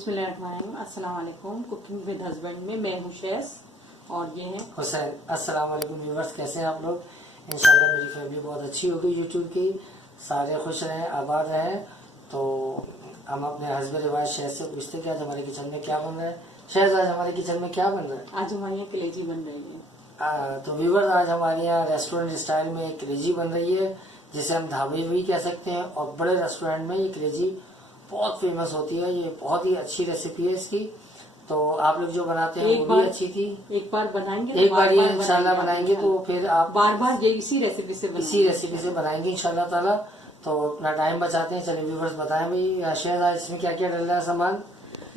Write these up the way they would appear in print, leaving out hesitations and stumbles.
बिस्मिल्लाहिर्रहमानिर्रहीम। अस्सलाम वालेकुम। कुकिंग विद हस्बैंड में मैं हूँ शैस और ये है हुसैन। अस्सलाम वालेकुम व्यूअर्स, कैसे हैं आप लोग? इंशाल्लाह मेरी फैमिली बहुत अच्छी होगी यूट्यूब की, सारे खुश रहें, आबाद रहें। तो हम अपने हस्बैंड रिवाज शहर से पूछते कि आज हमारे किचन में क्या बन रहा है। शहर आज हमारे किचन में क्या बन रहा है? आज हमारे यहाँ कलेजी बन रही है। तो व्यूअर्स, आज हमारे यहाँ रेस्टोरेंट स्टाइल में एक कलेजी बन रही है, जिसे हम ढाबे भी कह सकते हैं। और बड़े रेस्टोरेंट में ये कलेजी बहुत फेमस होती है। ये बहुत ही अच्छी रेसिपी है इसकी। तो आप लोग जो बनाते हैं वो भी अच्छी थी। एक बार बनाएंगे, एक बार ये इंशाल्लाह बनाएंगे तो फिर आप बार बार ये इसी रेसिपी से बनाएंगे इंशाल्लाह ताला। तो अपना टाइम बचाते हैं। चलिए व्यूअर्स बताएं भाई शायद आज इसमें क्या क्या डल रहा है सामान।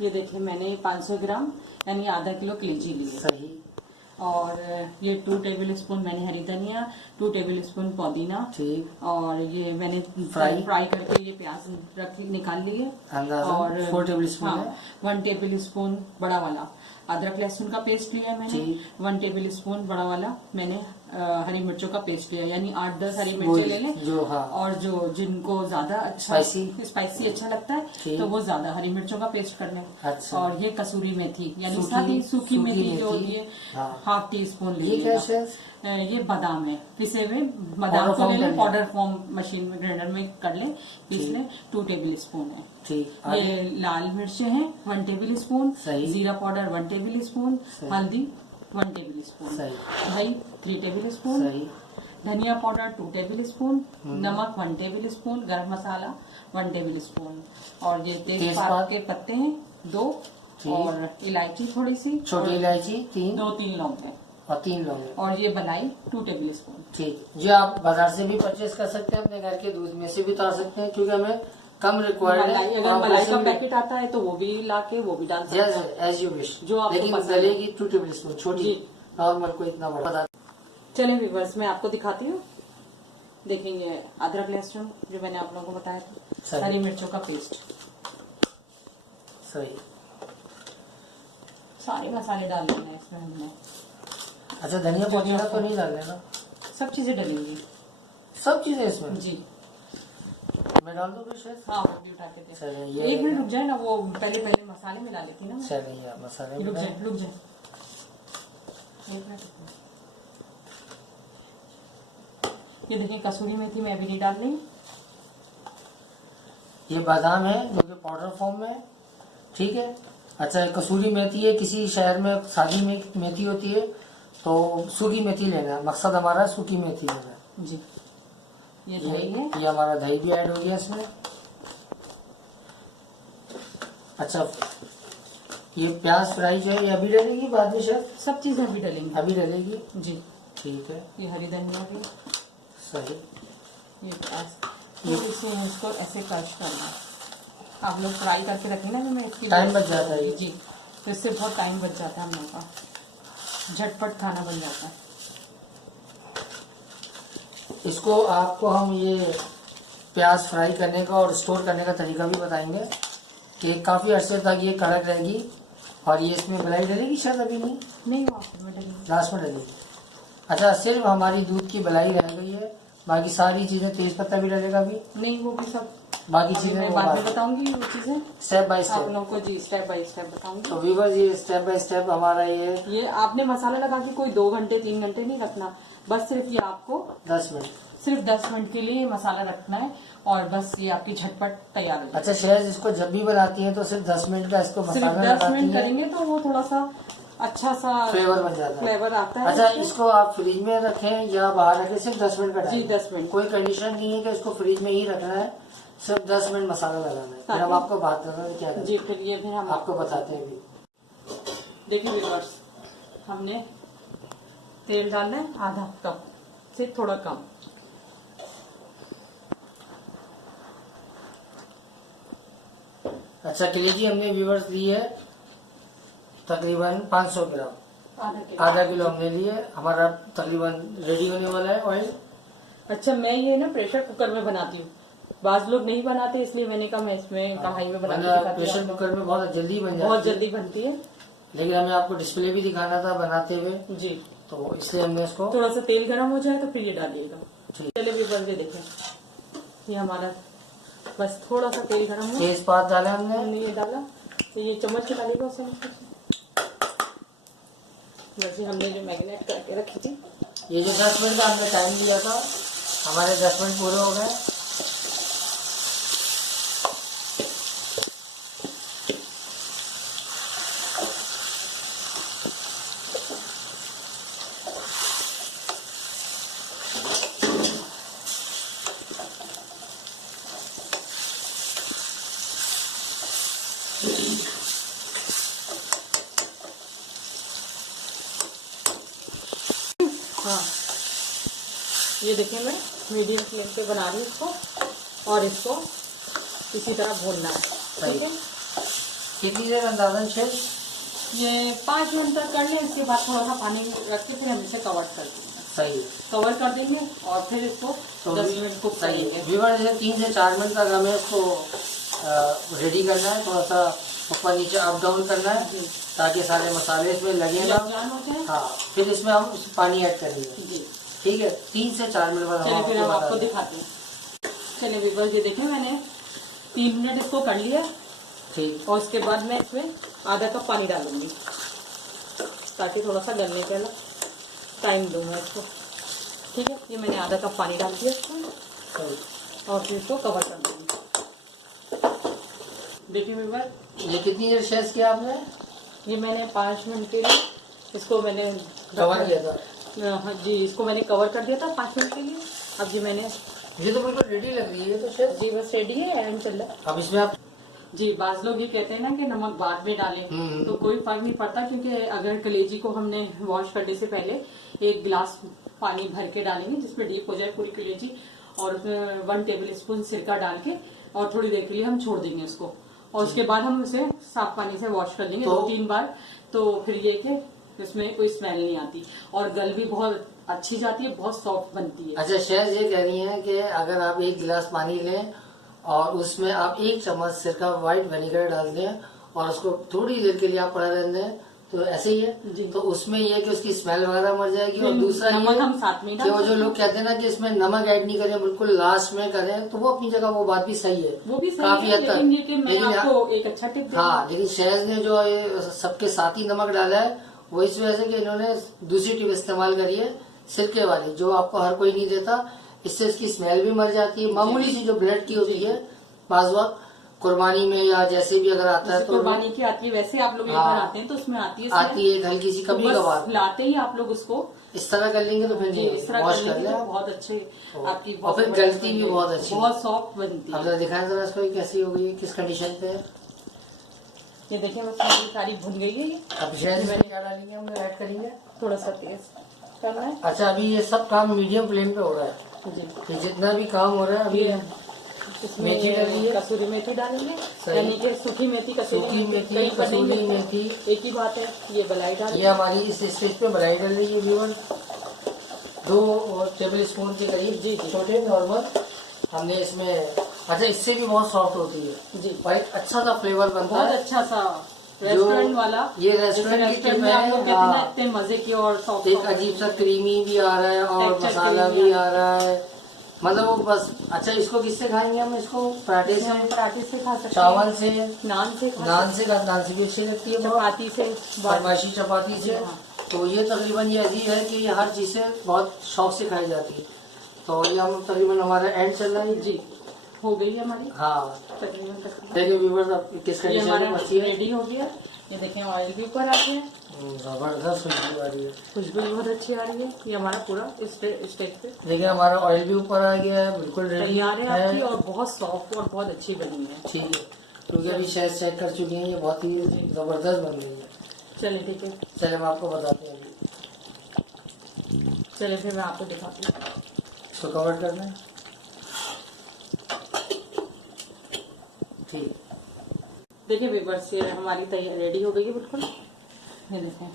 ये देखिए, मैंने 500 ग्राम यानी आधा किलो कलेजी ली है। सही। और ये 2 टेबल स्पून मैंने हरी धनिया, 2 टेबल स्पून पुदीना, ठीक। और ये मैंने फ्राई करके ये प्याज निकाल ली है। और 4 टेबल स्पून। हाँ, 1 टेबल स्पून बड़ा वाला अदरक लहसुन का पेस्ट लिया है मैंने। 1 टेबल स्पून बड़ा वाला मैंने हरी मिर्चों का पेस्ट लिया, यानी 8-10 हरी मिर्चें ले लें। जो हाँ। और जो जिनको ज्यादा अच्छा स्पाइसी अच्छा लगता है तो वो ज्यादा हरी मिर्चों का पेस्ट कर लें। अच्छा। और ये कसूरी मेथी यानी सादी सूखी मेथी जो होती है, हाफ टी स्पून लीजिएगा। ये बादाम है, पिसे हुए बादाम को ले लें, पाउडर फॉर्म मशीन में ग्राइंडर में कर लें, पीस लें। 2 टेबल स्पून है। ठीक। ये लाल मिर्चें हैं 1 टेबल स्पून, जीरा पाउडर 1 टेबल स्पून, हल्दी 1 टेबल स्पून, दही 3 टेबल स्पून, धनिया पाउडर 2 टेबल स्पून, नमक 1 टेबल स्पून, गरम मसाला 1 टेबल स्पून। और ये तेजपात के पत्ते हैं 2, और इलायची थोड़ी सी, छोटी इलायची 2-3 लौंग है, और 3 लौंग, और ये मलाई 2 टेबल स्पून। ठीक। जो आप बाजार से भी परचेज कर सकते हैं, अपने घर के दूध में से भी उतार सकते हैं, क्योंकि हमें कम रिक्वायर्ड है। अगर मलाई का पैकेट आता है तो वो भी लाके वो भी डाल सकते हैं, एज यू विश। जो आपको लेकिन डलेगी 2 टेबल स्पून, छोटी, नॉर्मल को इतना बड़ा। चलिए व्यूअर्स, मैं आपको दिखाती हूँ। देखेंगे अदरक लहसुन जो मैंने आप लोगों को बताया था, हरी मिर्चों का पेस्ट, सही। सारे मसाले डाल देना है इसमें हमने। अच्छा, धनिया पुदीना तो नहीं डालना ना? सब चीजें डलेंगी, सब चीजें इसमें जी। मैं डाल दूँ फिर? हाँ, वो भी उठा के दे। चलिए, एक मिनट रुक जाए ना, वो पहले मसाले मिला लेती ना। चलिए मसाले रुक जाए एक मिनट। ये देखिए, कसूरी मेथी मैं अभी नहीं डाल रही। ये बादाम है जो कि पाउडर फॉर्म में, ठीक है। अच्छा, कसूरी मेथी है, किसी शहर में सादी मेथी होती है, तो सूखी मेथी लेना। मकसद हमारा सूखी मेथी लेना जी। ये दही है, ये हमारा दही भी ऐड हो गया इसमें। अच्छा, ये प्याज फ्राई जो है ये अभी डलेगी बाद में शेफ? सब चीजें अभी डलेंगी, अभी डलेगी, जी। ठीक है। ये हरी धनिया भी, सही। ये प्याज, ये इसमें इसको ऐसे क्रश करना। आप लोग फ्राई करके रखें ना, मैं इसकी टाइम बच जाता है जी, तो इससे बहुत टाइम बच जाता है हम लोगों का, झटपट खाना बन जाता है। इसको आपको हम ये प्याज फ्राई करने का और स्टोर करने का तरीका भी बताएंगे कि काफ़ी अरसे तक ये कड़क रहेगी। और ये इसमें मलाई डलेगी शायद? अभी नहीं, लास्ट में डलेगी। अच्छा, सिर्फ हमारी दूध की मलाई रह गई है, बाकी सारी चीज़ें, तेज पत्ता भी डलेगा अभी नहीं, वो भी सब बाकी चीज़ें बाद में बताऊंगी। वो चीज़ें स्टेप बाय आप लोगों को जी स्टेप बाय स्टेप बताऊंगी। तो व्यूअर्स, ये स्टेप बाय स्टेप हमारा ये आपने मसाला लगा के कोई 2 घंटे 3 घंटे नहीं रखना, बस सिर्फ ये आपको 10 मिनट, सिर्फ 10 मिनट के लिए मसाला रखना है, और बस ये आपकी झटपट तैयार हो जाएगी। अच्छा, शेयर इसको जब भी बनाती है तो सिर्फ 10 मिनट का इसको सिर्फ मसाला 10 मिनट करेंगे तो वो थोड़ा सा अच्छा सा फ्लेवर बन जाता है, फ्लेवर आता है। अच्छा, इसको आप फ्रिज में रखें या बाहर रखें, सिर्फ 10 मिनट का जी, 10 मिनट। कोई कंडीशन नहीं है कि इसको फ्रिज में ही रखना है, सिर्फ 10 मिनट मसाला लगाना है। फिर हम आपको बात करना है क्या जी, फिर ये फिर हम आपको बताते हैं। देखिए व्यूअर्स, हमने तेल डालना है आधा कप से थोड़ा कम। अच्छा, कलेजी हमने व्यूअर्स ली है तकरीबन 500 ग्राम, आधा किलो हमने लिए। हमारा तकरीबन रेडी होने वाला है ऑयल। अच्छा, मैं ये ना प्रेशर कुकर में बनाती हूँ, बाज लोग नहीं बनाते, इसलिए मैंने कहा मैं इसमें कढ़ाई में बनाती हूँ। प्रेशर कुकर में बहुत जल्दी बन जाती है, बहुत जल्दी बनती है, लेकिन हमें आपको डिस्प्ले भी दिखाना था बनाते हुए जी, तो इसलिए हमने इसको थोड़ा सा तेल गर्म हो जाए तो फिर ये डालिएगा। चलिए भी बस ये देखें, ये हमारा बस थोड़ा सा तेल गर्म हो, तेजपात डाला हमने ये डाला, तो ये चम्मच चला लेगा उसे वैसे हमने जो मैरिनेट करके रखी थी। ये जो 10 मिनट का हमने टाइम लिया था, हमारे 10 मिनट पूरे हो गए। हाँ ये देखिए मैं मीडियम फ्लेम पे बना रही हूँ इसको और इसको इसी तरह भूनना है। ठीक है, कितनी देर अंदाजन शेफ? ये 5 मिनट तक कर लें, इसके बाद थोड़ा सा पानी रख के फिर हम इसे कवर कर देंगे। सही है, कवर कर देंगे और फिर इसको तो 10 मिनट कुक सही है। करेंगे। व्यूअर जैसे 3 से 4 मिनट तक हमें इसको रेडी करना है, थोड़ा सा ऊपर नीचे अप डाउन करना है जी ताकि सारे मसाले इसमें लगे ना। जान हो जाए। हाँ, फिर इसमें हम पानी ऐड करेंगे। जी ठीक है, 3 से 4 मिनट बाद चलिए फिर हम बता आपको दें। दिखाते हैं। चलिए वीवर्स ये देखें मैंने 3 मिनट इसको कर लिया ठीक, और उसके बाद मैं इसमें आधा कप पानी डालूंगी ताकि थोड़ा सा गलने के लिए टाइम दूँ मैं इसको। ठीक है, ये मैंने आधा कप पानी डाल दिया इसको सही। और फिर इसको कवर कर दूँगी। देखिए वीवर ये कितनी देर शेफ किया आपने? ये मैंने 5 मिनट के लिए इसको मैंने कवर किया था। हाँ जी, इसको मैंने कवर कर दिया था 5 मिनट के लिए। अब जी मैंने ये तो बिल्कुल रेडी लग रही है तो शेफ। जी बस रेडी है, एंड चल रहा है। अब इसमें आप जी बाज लोग ये कहते हैं ना कि नमक बाद में डालें, तो कोई फर्क नहीं पड़ता क्योंकि अगर कलेजी को हमने वॉश करने से पहले 1 गिलास पानी भर के डालेंगे जिसमें डीप हो जाए पूरी कलेजी, और उसमें 1 टेबल स्पून सिरका डाल के और थोड़ी देर के लिए हम छोड़ देंगे उसको, और उसके बाद हम उसे साफ पानी से वॉश कर देंगे 2-3 बार। तो फिर ये कि इसमें कोई स्मेल नहीं आती और गल भी बहुत अच्छी जाती है, बहुत सॉफ्ट बनती है। अच्छा, शेफ ये कह रही हैं कि अगर आप 1 गिलास पानी लें और उसमें आप 1 चम्मच सिरका व्हाइट विनेगर डाल दें और उसको थोड़ी देर के लिए आप पड़ा रहने दें, तो ऐसे ही है जी। तो उसमें ये है कि उसकी स्मेल वगैरह मर जाएगी। और फिर दूसरा नमक ये हम साथ में ही कि वो डाल जो लोग कहते हैं ना कि इसमें नमक ऐड नहीं करें, बिल्कुल लास्ट में करें, तो वो अपनी जगह वो बात भी सही है, वो भी सही काफी है, हद तक। लेकिन ये कि मैं लेकिन आपको एक अच्छा टिप दूंगी। हाँ, लेकिन शेफ ने जो ये सबके साथ ही नमक डाला है वो इस वजह से कि इन्होंने दूसरी टिप इस्तेमाल करी है, सिरके वाली, जो आपको हर कोई नहीं देता। इससे इसकी स्मेल भी मर जाती है। मामूली सी जो ब्लड की होती है बाज़ वक्त कुर्बानी में या जैसे भी अगर आता है तो कुर्बानी की आती है, वैसे आप लोग एक हाँ, बनाते हैं तो उसमें आती है आती है हल्की सी कभी बस कभार। लाते ही आप लोग उसको इस तरह कर लेंगे तो फिर जी नहीं इस तरह वॉश कर कर लेंगे ले, तो बहुत अच्छे आपकी और फिर गलती भी बहुत अच्छी, बहुत सॉफ्ट बनती अब है। जरा दिखाएं जरा इसको कैसी हो गई, किस कंडीशन पे है। ये देखिए बस मेरी सारी भुन गई है। ये अब शेफ में क्या डालेंगे, हम ऐड करेंगे थोड़ा सा तेज करना है। अच्छा, अभी ये सब काम मीडियम फ्लेम पे हो रहा है। जी ये जितना भी काम हो रहा है अभी इसमें मेथी डालिए, कसूरी मेथी डालेंगे, सही। यानी कि सूखी मेथी सूखी मेथी, कहीं पर नहीं कसूरी मिलता। मेथी, एक ही बात है। ये बलाई डाल ये हमारी इस स्टेज पे मलाई डल रही है व्यूअर, 2 टेबल स्पून के करीब जी, जी। छोटे नॉर्मल हमने इसमें। अच्छा, इससे भी बहुत सॉफ्ट होती है जी और एक अच्छा सा फ्लेवर बनता बहुत है। अच्छा सा रेस्टोरेंट वाला, ये रेस्टोरेंट की टिप में आप लोग कहते हैं ना है। इतने मजे की और सॉफ्ट एक अजीब सा क्रीमी भी आ रहा है और Texture मसाला creamy भी आ आ रहा है, मतलब वो बस। अच्छा, इसको किससे खाएंगे हम? इसको पराठे से, हम पराठे से खा सकते हैं, चावल से, नान से खा नान से भी अच्छी लगती है, बहुत चपाती से फरमाइशी चपाती से। हाँ। तो ये तकरीबन ये अजीब है कि ये हर चीज़ से बहुत शौक से खाई जाती है। तो ये हम तकरीबन हमारा एंड चल रहा है जी हो गई है हमारी हाँ। तकरीबन तकरीबन। देखिए व्यूअर्स, अब किस ये कंडीशन हमारा में बची है। रेडी हो गया। ये देखें ऑयल भी ऊपर आ गया है, जबरदस्त खुशबू आ रही है। खुशबू भी बहुत अच्छी आ रही है। ये हमारा पूरा स्टेज पे देखिए हमारा ऑयल भी ऊपर आ गया है, बिल्कुल रेडी तैयार है आपकी और बहुत सॉफ्ट और बहुत अच्छी बनी है। ठीक है, क्योंकि अभी शायद चेक कर चुके हैं, ये बहुत ही जबरदस्त बन रही है। चलिए ठीक है, चलिए हम आपको बताते हैं अभी। चलिए फिर मैं आपको दिखाती हूँ। इसको कवर करना है, ठीक। देखिए व्यूअर्स, ये हमारी तैयार रेडी हो गई है बिल्कुल। ये देखें,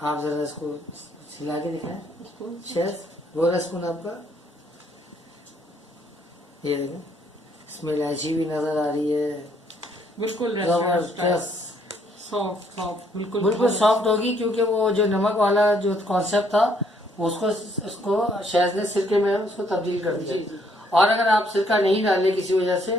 आप जरा इसको सिला के दिखाएं इसको शेफ, वो रहा स्पून आपका। ये देखें, इसमें इलायची भी नजर आ रही है, बिल्कुल जबरदस्त सॉफ्ट सॉफ्ट बिल्कुल बिल्कुल सॉफ्ट होगी, क्योंकि वो जो नमक वाला जो कॉन्सेप्ट था उसको शेफ ने सिरके में उसको तब्दील कर दिया। जी, जी। और अगर आप सिरका नहीं डाले किसी वजह से